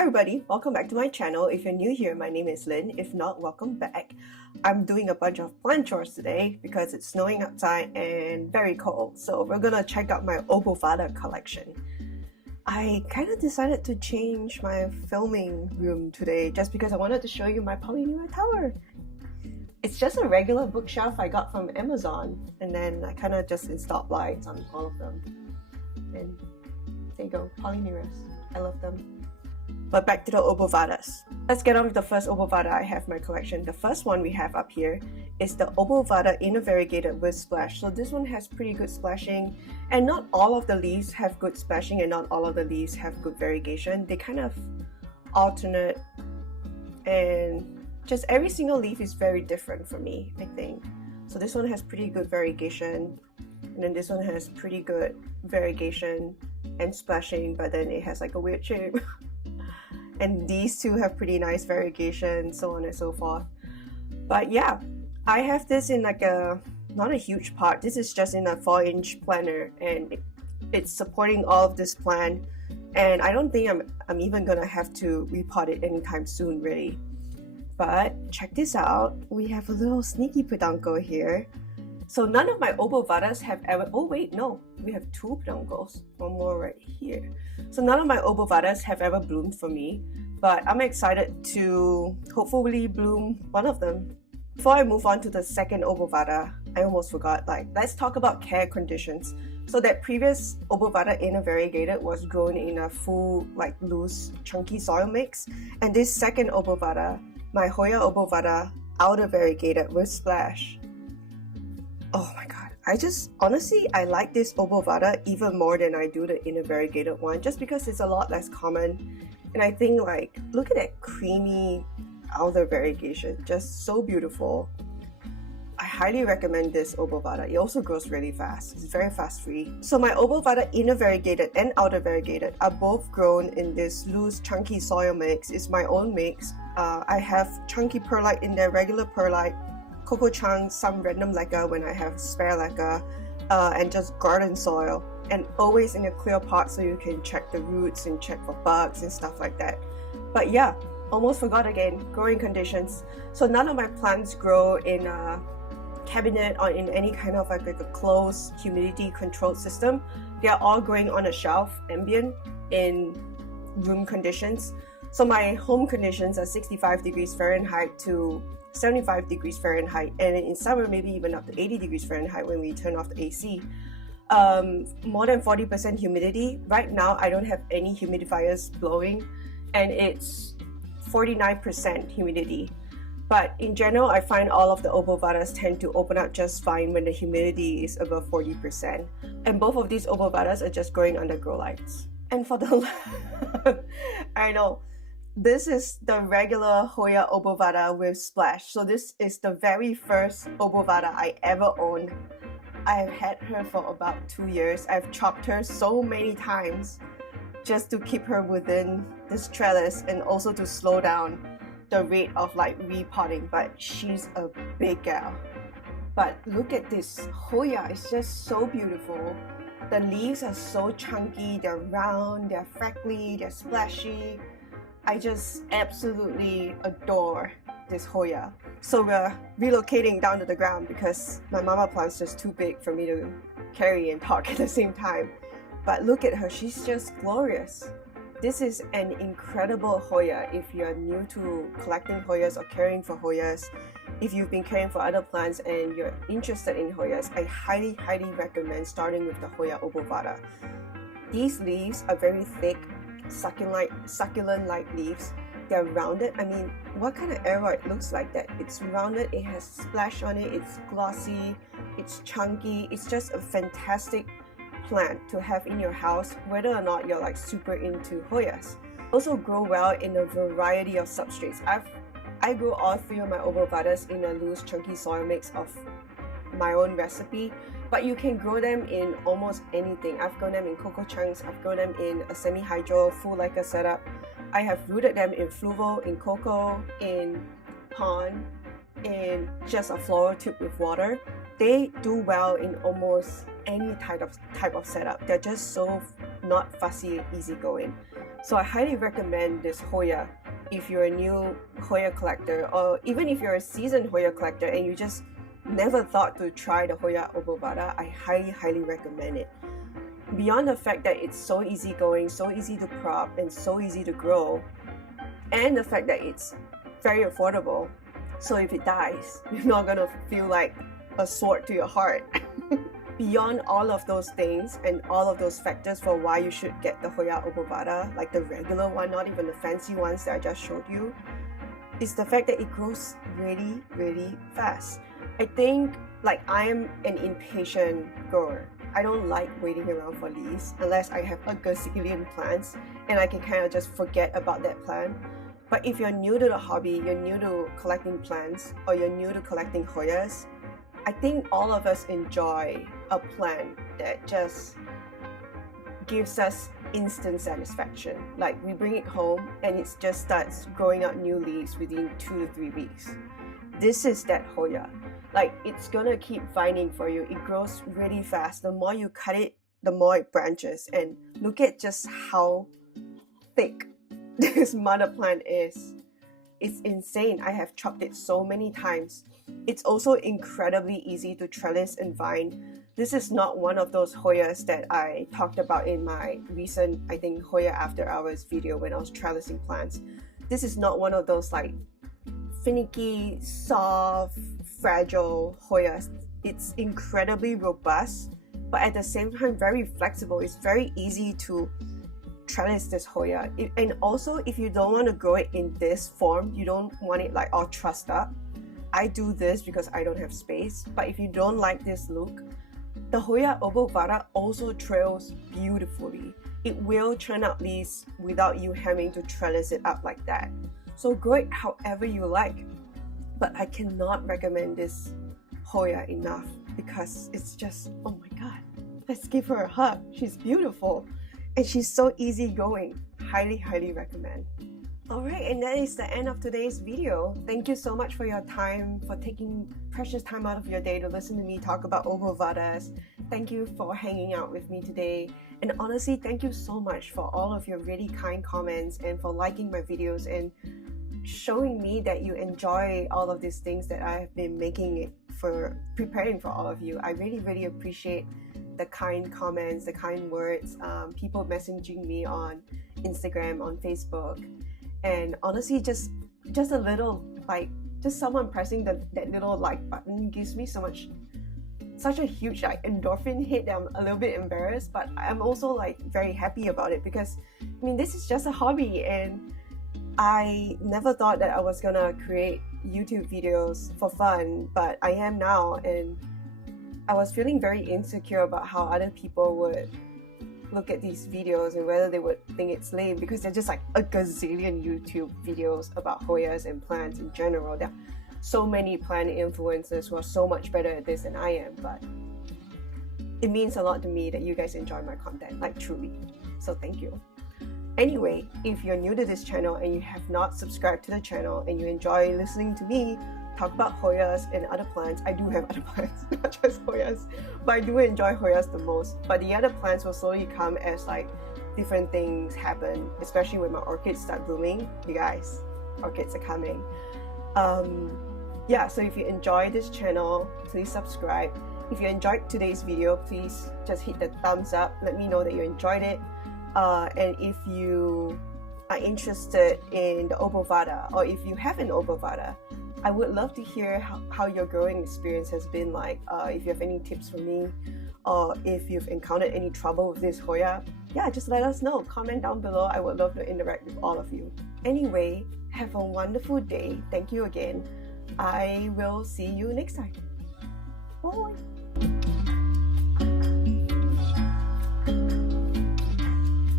Hi everybody, welcome back to my channel. If you're new here, my name is Lynn. If not, welcome back. I'm doing a bunch of plant chores today because it's snowing outside and very cold. So we're gonna check out my obovata collection. I kind of decided to change my filming room today just because I wanted to show you my polyneura tower. It's just a regular bookshelf I got from Amazon, and then I kind of just installed lights on all of them. And there you go, polyneuras. I love them. But back to the obovatas. Let's get on with the first obovata I have in my collection. The first one we have up here is the obovata inner variegated with splash. So this one has pretty good splashing, and not all of the leaves have good splashing and not all of the leaves have good variegation. They kind of alternate, and just every single leaf is very different for me, I think. So this one has pretty good variegation, and then this one has pretty good variegation and splashing, but then it has like a weird shape. And these two have pretty nice variegation, so on and so forth. But yeah, I have this in like not a huge pot. This is just in a 4-inch planter, and it's supporting all of this plant. And I don't think I'm even gonna have to repot it anytime soon, really. But check this out. We have a little sneaky peduncle here. So none of my obovatas have ever, oh wait, no, we have 2 peduncles, one more right here. So none of my obovatas have ever bloomed for me, but I'm excited to hopefully bloom one of them. Before I move on to the second obovata, I almost forgot, let's talk about care conditions. So that previous obovata inner variegated was grown in a full, loose, chunky soil mix. And this second obovata, my Hoya obovata outer variegated with splash. Oh my god, I like this obovata even more than I do the inner variegated one, just because it's a lot less common. And I think, look at that creamy outer variegation, just so beautiful. I highly recommend this obovata. It also grows really fast. It's very fast free. So my obovata inner variegated and outer variegated are both grown in this loose chunky soil mix. It's my own mix. I have chunky perlite in there, regular perlite, cocoa chunks, some random leca when I have spare leca, and just garden soil, and always in a clear pot so you can check the roots and check for bugs and stuff like that. But yeah, almost forgot again, growing conditions. So none of my plants grow in a cabinet or in any kind of like a closed humidity controlled system. They are all growing on a shelf, ambient, in room conditions. So my home conditions are 65 degrees Fahrenheit to 75 degrees Fahrenheit, and in summer maybe even up to 80 degrees Fahrenheit when we turn off the AC. More than 40% humidity. Right now I don't have any humidifiers blowing, and it's 49% humidity. But in general, I find all of the obovatas tend to open up just fine when the humidity is above 40%. And both of these obovatas are just growing under grow lights. And for the I know, this is the regular Hoya obovata with splash. So this is the very first obovata I ever owned. I have had her for about 2 years. I've chopped her so many times just to keep her within this trellis and also to slow down the rate of repotting, but she's a big gal. But look at this Hoya, it's just so beautiful. The leaves are so chunky, they're round, they're freckly, they're splashy. I just absolutely adore this Hoya. So we're relocating down to the ground because my mama plant's just too big for me to carry and talk at the same time. But look at her, she's just glorious. This is an incredible Hoya if you're new to collecting Hoyas or caring for Hoyas. If you've been caring for other plants and you're interested in Hoyas, I highly recommend starting with the Hoya obovata. These leaves are very thick, succulent-like leaves. They're rounded. I mean, what kind of aroid looks like that? It's rounded, it has splash on it, it's glossy, it's chunky. It's just a fantastic plant to have in your house, whether or not you're super into Hoyas. Also grow well in a variety of substrates. I grow all 3 of my obovatas in a loose chunky soil mix of my own recipe, but you can grow them in almost anything. I've grown them in cocoa chunks, I've grown them in a semi-hydro full leca setup. I have rooted them in fluval, in cocoa, in pond, in just a floral tube with water. They do well in almost any type of setup. They're just so not fussy and easygoing. So I highly recommend this Hoya if you're a new Hoya collector, or even if you're a seasoned Hoya collector and you just never thought to try the Hoya obovata. I highly recommend it. Beyond the fact that it's so easygoing, so easy to prop, and so easy to grow, and the fact that it's very affordable, so if it dies, you're not gonna feel like a sword to your heart. Beyond all of those things and all of those factors for why you should get the Hoya obovata, like the regular one, not even the fancy ones that I just showed you, is the fact that it grows really fast. I think, like, I'm an impatient grower. I don't like waiting around for leaves unless I have a gazillion plants and I can kind of just forget about that plant. But if you're new to the hobby, you're new to collecting plants, or you're new to collecting Hoyas, I think all of us enjoy a plant that just gives us instant satisfaction. Like, we bring it home and it just starts growing out new leaves within 2 to 3 weeks. This is that Hoya. Like, it's gonna keep vining for you. It grows really fast. The more you cut it, the more it branches. And look at just how thick this mother plant is. It's insane. I have chopped it so many times. It's also incredibly easy to trellis and vine. This is not one of those Hoyas that I talked about in my recent, I think, Hoya After Hours video when I was trellising plants. This is not one of those like finicky, soft, fragile Hoyas. It's incredibly robust, but at the same time very flexible. It's very easy to trellis this Hoya. And also, if you don't want to grow it in this form, you don't want it like all trussed up. I do this because I don't have space, but if you don't like this look, the Hoya obovata also trails beautifully. It will churn out leaves without you having to trellis it up like that. So grow it however you like. But I cannot recommend this Hoya enough because it's just, oh my god, let's give her a hug. She's beautiful and she's so easygoing. Highly recommend. Alright, and that is the end of today's video. Thank you so much for your time, for taking precious time out of your day to listen to me talk about obovatas. Thank you for hanging out with me today. And honestly, thank you so much for all of your really kind comments and for liking my videos and showing me that you enjoy all of these things that I have been making for preparing for all of you. I really appreciate the kind comments, the kind words, people messaging me on Instagram, on Facebook. And honestly, just a little, like, just someone pressing that little like button gives me such a huge like endorphin hit that I'm a little bit embarrassed, but I'm also like very happy about it because I mean, this is just a hobby and I never thought that I was gonna create YouTube videos for fun, but I am now, and I was feeling very insecure about how other people would look at these videos and whether they would think it's lame because they're just like a gazillion YouTube videos about Hoyas and plants in general. There are so many plant influencers who are so much better at this than I am, but it means a lot to me that you guys enjoy my content, like truly. So thank you. Anyway, if you're new to this channel and you have not subscribed to the channel and you enjoy listening to me talk about Hoyas and other plants, I do have other plants, not just Hoyas, but I do enjoy Hoyas the most. But the other plants will slowly come as like different things happen, especially when my orchids start blooming. You guys, orchids are coming. Yeah, so if you enjoy this channel, please subscribe. If you enjoyed today's video, please just hit the thumbs up. Let me know that you enjoyed it. And if you are interested in the obovata, or if you have an obovata, I would love to hear how your growing experience has been like. If you have any tips for me, or if you've encountered any trouble with this Hoya, yeah, just let us know. Comment down below. I would love to interact with all of you. Anyway, have a wonderful day. Thank you again. I will see you next time. Bye.